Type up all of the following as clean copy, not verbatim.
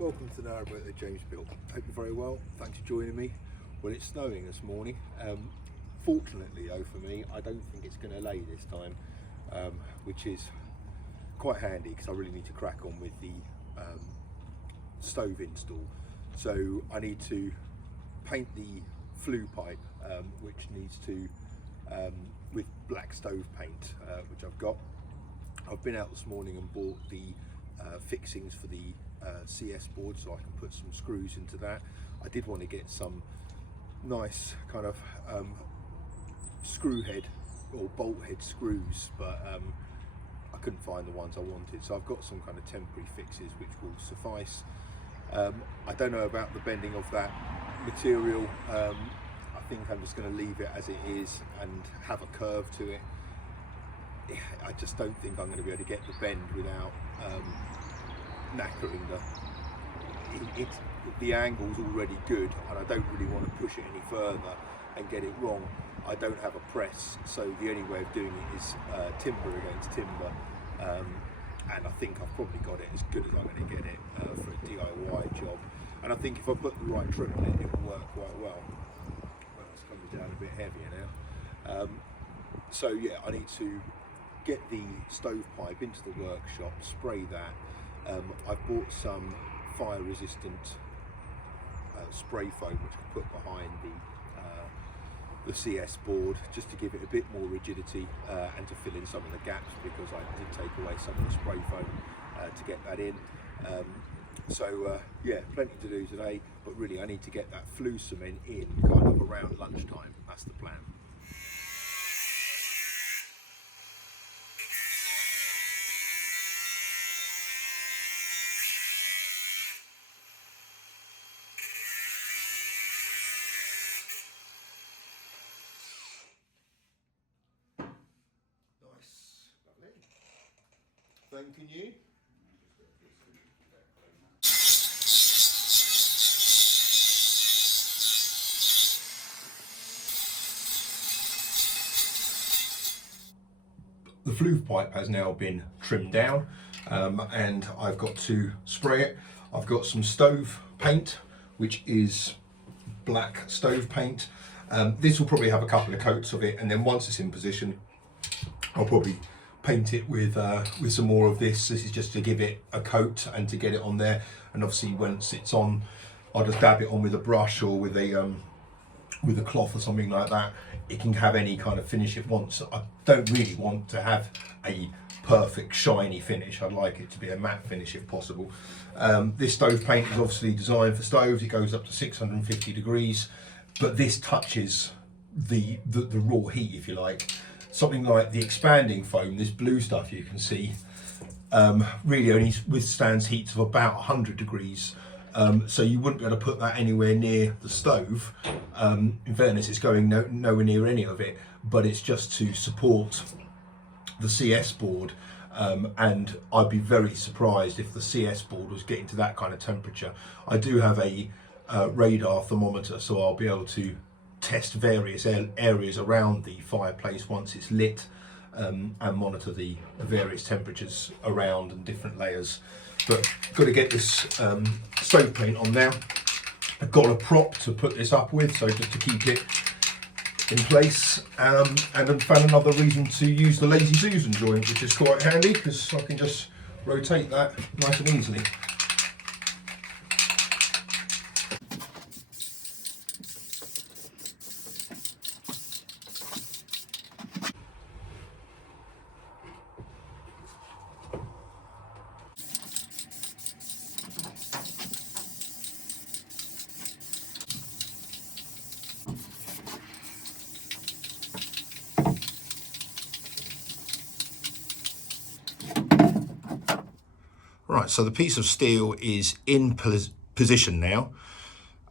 Welcome to Narrowboat that James built. Hope you're very well. Thanks for joining me. Well, it's snowing this morning. Fortunately though for me, I don't think it's going to lay this time, which is quite handy because I really need to crack on with the stove install. So I need to paint the flue pipe, which needs to, with black stove paint, which I've got. I've been out this morning and bought the fixings for the CS board so I can put some screws into that. I did want to get some nice kind of screw head or bolt head screws, but I couldn't find the ones I wanted, so I've got some kind of temporary fixes which will suffice. I don't know about the bending of that material. I think I'm just going to leave it as it is and have a curve to it. I just don't think I'm going to be able to get the bend without knackering the angle's already good, and I don't really want to push it any further and get it wrong. I don't have a press, so the only way of doing it is timber against timber, and I think I've probably got it as good as I'm going to get it for a DIY job. And I think if I put the right trim on it, it will work quite well. Well, it's coming down a bit heavier now. So yeah, I need to get the stovepipe into the workshop, spray that. I've bought some fire resistant spray foam which I put behind the CS board just to give it a bit more rigidity and to fill in some of the gaps, because I did take away some of the spray foam to get that in. Yeah, plenty to do today, but really I need to get that flue cement in kind of around lunchtime. That's the plan. Thanking you. The flue pipe has now been trimmed down, and I've got to spray it. I've got some stove paint, which is black stove paint. This will probably have a couple of coats of it, and then once it's in position, I'll probably paint it with some more of this. This is just to give it a coat and to get it on there, and obviously once it's on, I'll just dab it on with a brush or with a cloth or something like that. It can have any kind of finish it wants. I don't really want to have a perfect shiny finish. I'd like it to be a matte finish if possible. This stove paint is obviously designed for stoves. It goes up to 650 degrees, but this touches the raw heat, if you like. Something like the expanding foam, this blue stuff you can see, really only withstands heats of about 100 degrees. So you wouldn't be able to put that anywhere near the stove. In fairness, it's going nowhere near any of it, but it's just to support the CS board. And I'd be very surprised if the CS board was getting to that kind of temperature. I do have a radar thermometer, so I'll be able to test various areas around the fireplace once it's lit, and monitor the various temperatures around and different layers. But got to get this stove paint on now. I've got a prop to put this up with, so just to keep it in place, and I've found another reason to use the Lazy Susan joint, which is quite handy because I can just rotate that nice and easily. Right, so the piece of steel is in position now,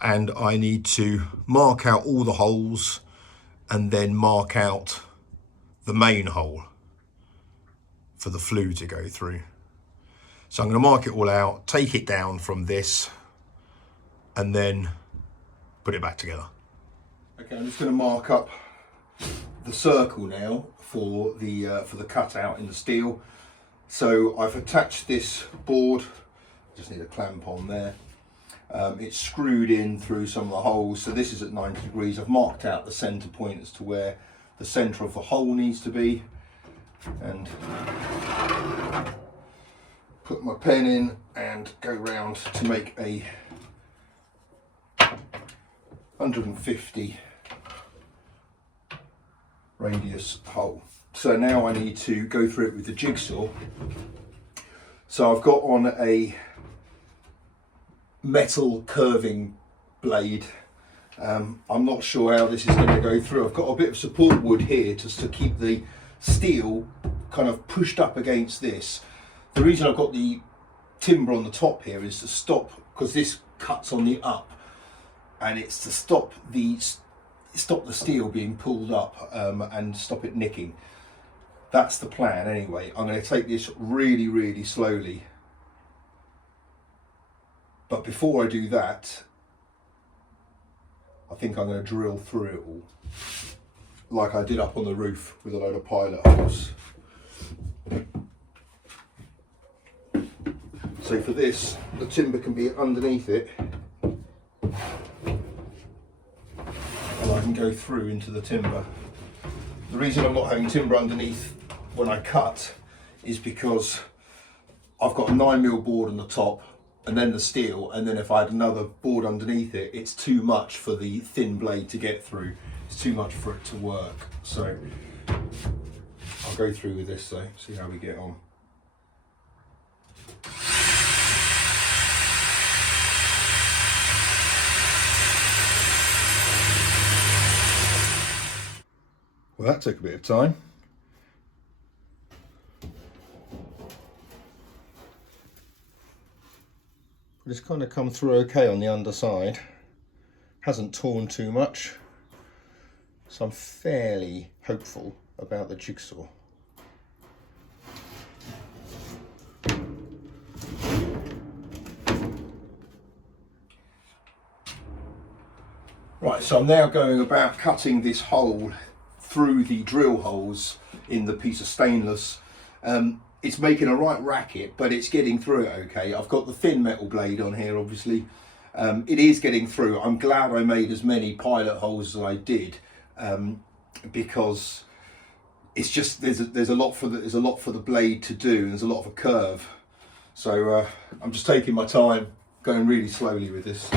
and I need to mark out all the holes and then mark out the main hole for the flue to go through. So I'm going to mark it all out, take it down from this, and then put it back together. Okay, I'm just going to mark up the circle now for the cutout in the steel. So I've attached this board just need a clamp on there. It's screwed in through some of the holes, so this is at 90 degrees. I've marked out the centre point as to where the centre of the hole needs to be, and put my pen in and go round to make a 150 radius hole. So now I need to go through it with the jigsaw. So I've got on a metal curving blade. I'm not sure how this is going to go through. I've got a bit of support wood here just to keep the steel kind of pushed up against this. The reason I've got the timber on the top here is to stop, because this cuts on the up, and it's to stop the steel being pulled up and stop it nicking. That's the plan anyway. I'm going to take this really slowly, but before I do that, I think I'm going to drill through it all like I did up on the roof with a load of pilot holes. So for this, the timber can be underneath it, and I can go through into the timber. The reason I'm not having timber underneath when I cut is because I've got a 9mm board on the top and then the steel, and then if I had another board underneath it, it's too much for the thin blade to get through. It's too much for it to work. So I'll go through with this though, see how we get on. Well, that took a bit of time. But it's kind of come through okay on the underside. Hasn't torn too much. So I'm fairly hopeful about the jigsaw. Right, so I'm now going about cutting this hole through the drill holes in the piece of stainless. It's making a right racket, but it's getting through it okay. I've got the thin metal blade on here, obviously. It is getting through. I'm glad I made as many pilot holes as I did, because it's just there's a lot for the blade to do, and there's a lot of a curve. So I'm just taking my time, going really slowly with this.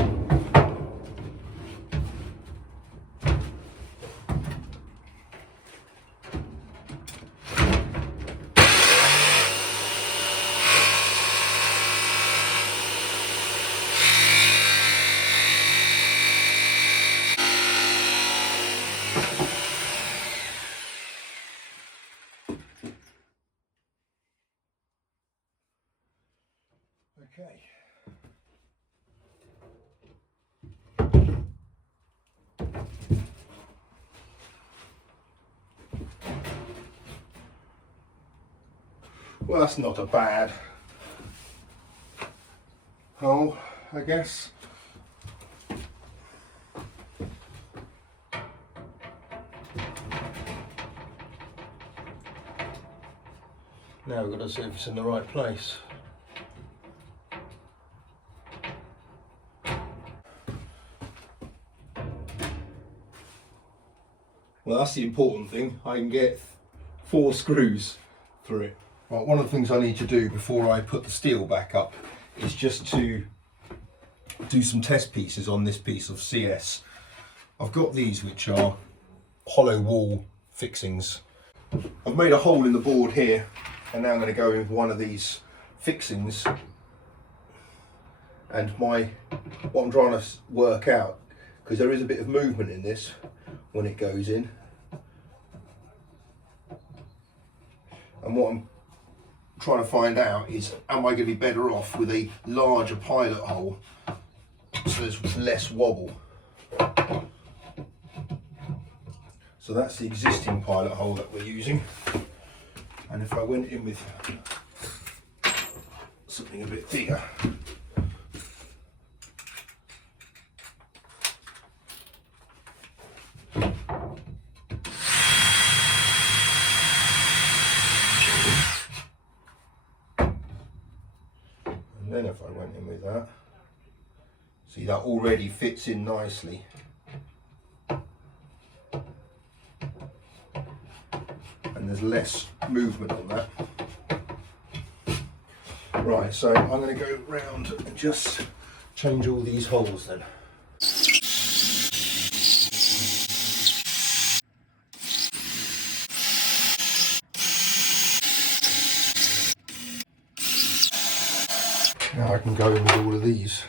Okay. Well, that's not a bad hole, I guess. Now we've got to see if it's in the right place. Well, that's the important thing. I can get 4 screws through it. Right, one of the things I need to do before I put the steel back up is just to do some test pieces on this piece of CS. I've got these, which are hollow wall fixings. I've made a hole in the board here, and now I'm going to go in with one of these fixings. And what I'm trying to work out, because there is a bit of movement in this when it goes in, and what I'm trying to find out is, am I going to be better off with a larger pilot hole so there's less wobble? So that's the existing pilot hole that we're using, and if I went in with something a bit bigger, then if I went See, that already fits in nicely. And there's less movement on that. Right, so I'm going to go round and just change all these holes then. Now I can go in with all of these.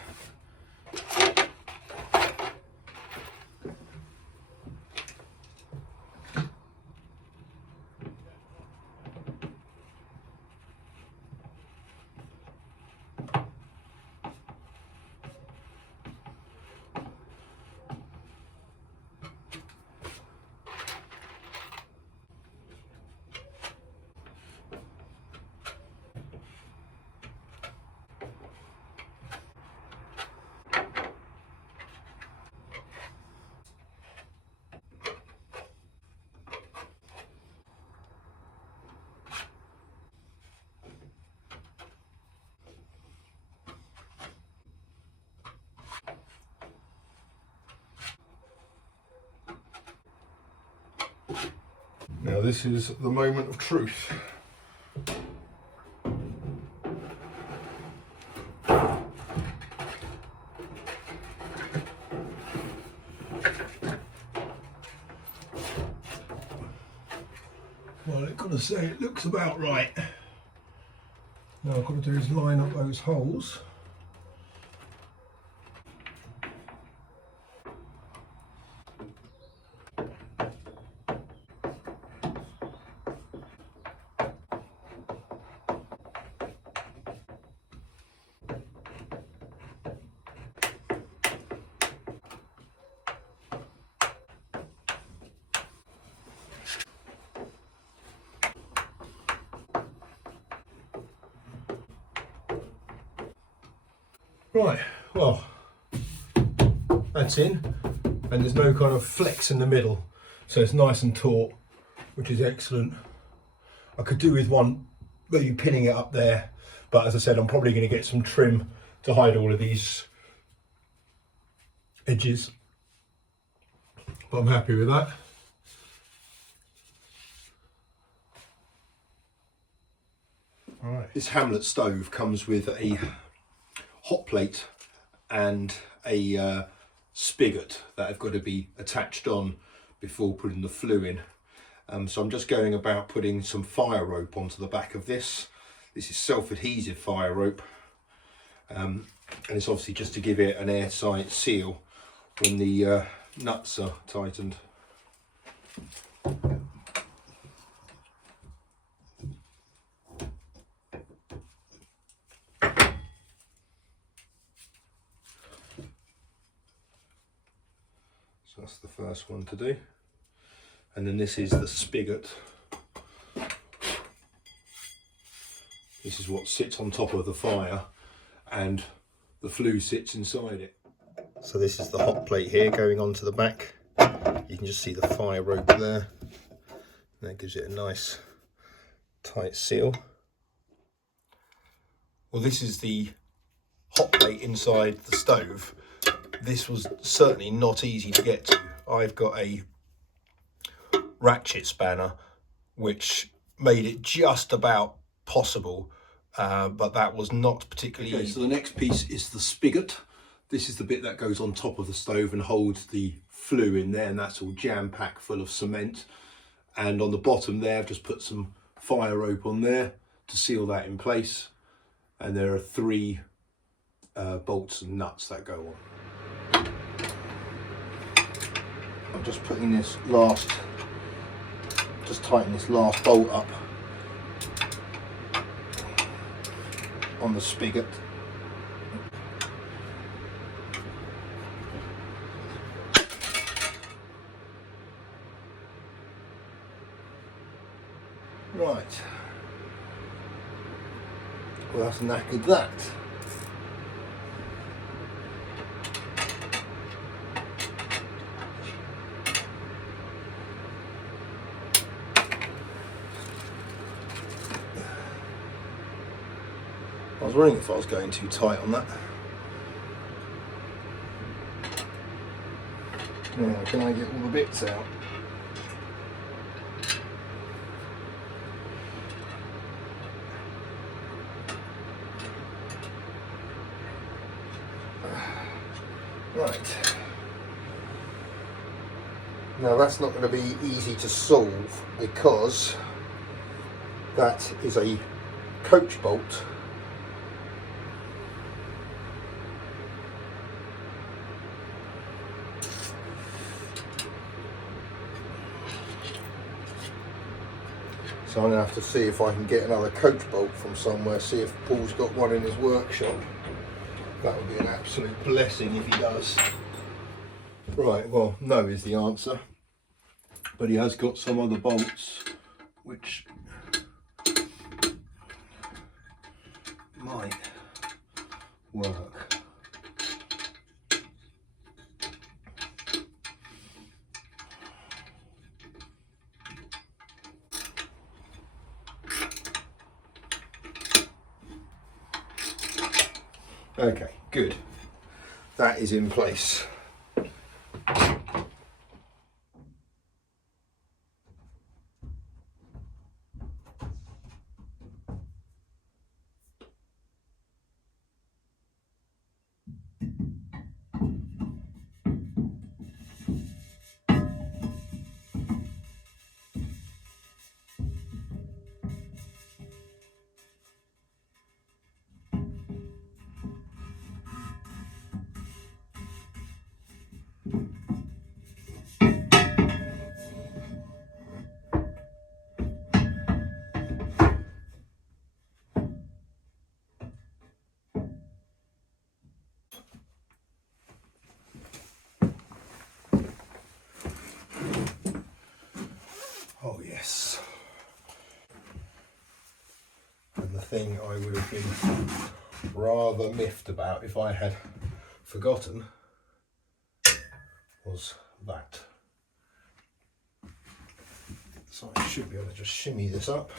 Now this is the moment of truth. Well, I've got to say it looks about right. Now I've got to do is line up those holes. Right, well, that's in, and there's no kind of flex in the middle, so it's nice and taut, which is excellent. I could do with one maybe pinning it up there, but as I said, I'm probably going to get some trim to hide all of these edges, but I'm happy with that. All right. This Hamlet stove comes with a hot plate and a spigot that have got to be attached on before putting the flue in. So I'm just going about putting some fire rope onto the back of this. This is self-adhesive fire rope, and it's obviously just to give it an airtight seal when the nuts are tightened. So that's the first one to do. And then this is the spigot. This is what sits on top of the fire and the flue sits inside it. So this is the hot plate here going onto the back. You can just see the fire rope there. And that gives it a nice tight seal. Well, this is the hot plate inside the stove. This was certainly not easy to get to. I've got a ratchet spanner which made it just about possible, but that was not particularly easy. So the next piece is the spigot. This is the bit that goes on top of the stove and holds the flue in there, and that's all jam-packed full of cement. And on the bottom there, I've just put some fire rope on there to seal that in place. And there are 3 bolts and nuts that go on. I'm just putting this last, just tighten this last bolt up on the spigot. Right, well, that's knackered that. I was wondering if I was going too tight on that. Now, can I get all the bits out? Right. Now that's not going to be easy to solve because that is a coach bolt. So I'm going to have to see if I can get another coach bolt from somewhere, see if Paul's got one in his workshop. That would be an absolute blessing if he does. Right, well, no is the answer. But he has got some other bolts which might work. Okay, good. That is in place. Oh yes. And the thing I would have been rather miffed about if I had forgotten was that. So I should be able to just shimmy this up.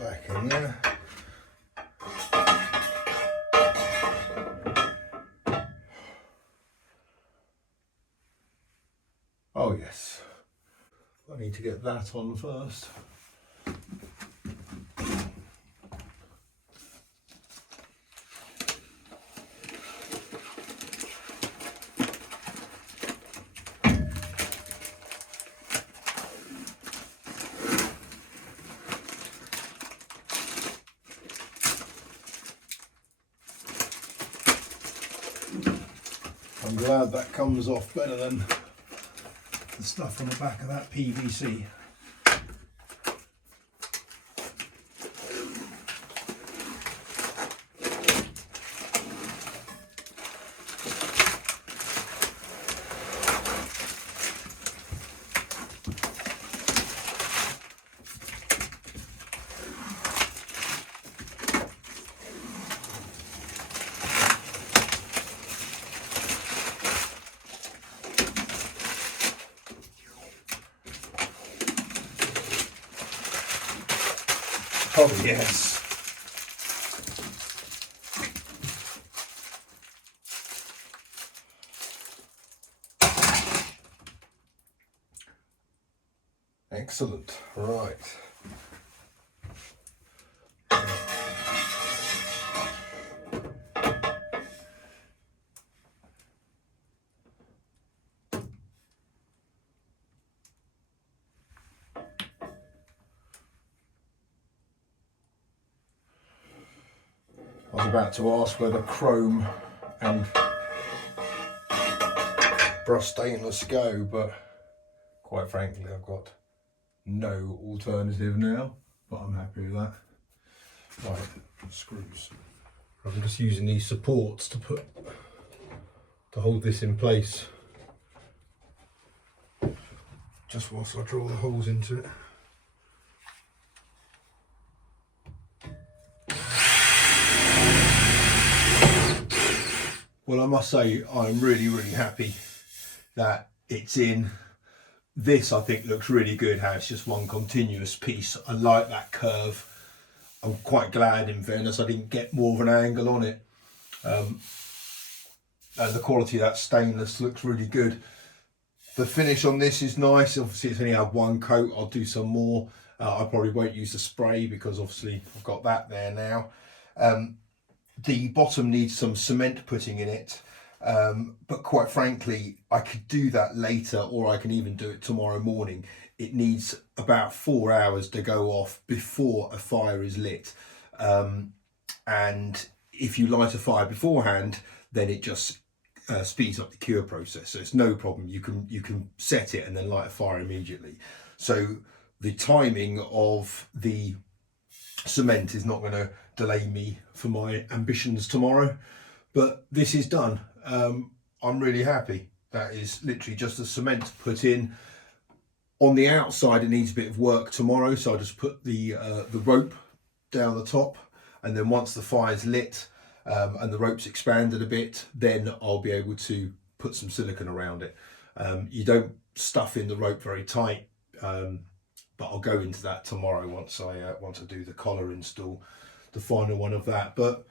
Back in there. Oh yes, I need to get that on first. I'm glad that comes off better than the stuff on the back of that PVC. Oh yes. Excellent. Right. I was about to ask whether chrome and brushed stainless go, but quite frankly I've got no alternative now, but I'm happy with that. Right, screws. I'm just using these supports to hold this in place, just whilst I drill the holes into it. Well, I must say I'm really happy that it's in. This I think looks really good, how it's just one continuous piece. I like that curve. I'm quite glad, in fairness, I didn't get more of an angle on it. And the quality of that stainless looks really good. The finish on this is nice. Obviously it's only had one coat. I'll do some more. I probably won't use the spray because obviously I've got that there now. The bottom needs some cement putting in it, but quite frankly I could do that later, or I can even do it tomorrow morning. It needs about 4 hours to go off before a fire is lit, and if you light a fire beforehand, then it just speeds up the cure process. So it's no problem. You can set it and then light a fire immediately. So the timing of the cement is not going to delay me for my ambitions tomorrow, but this is done. I'm really happy. That is literally just the cement put in. On the outside it needs a bit of work tomorrow, so I just put the rope down the top, and then once the fire's lit and the rope's expanded a bit, then I'll be able to put some silicone around it. You don't stuff in the rope very tight, but I'll go into that tomorrow once I do the collar install, the final one of that. But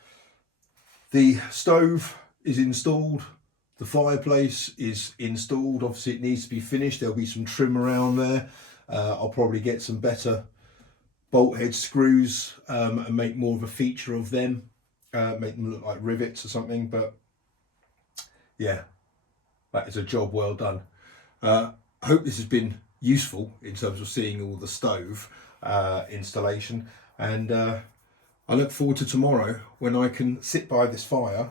the stove is installed, the fireplace is installed. Obviously it needs to be finished. There'll be some trim around there. I'll probably get some better bolt head screws and make more of a feature of them, make them look like rivets or something. But yeah, that is a job well done. I hope this has been useful in terms of seeing all the stove installation, and I look forward to tomorrow when I can sit by this fire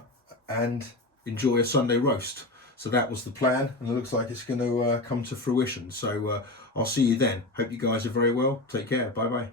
and enjoy a Sunday roast. So that was the plan, and it looks like it's going to come to fruition. So I'll see you then. Hope you guys are very well. Take care. Bye bye.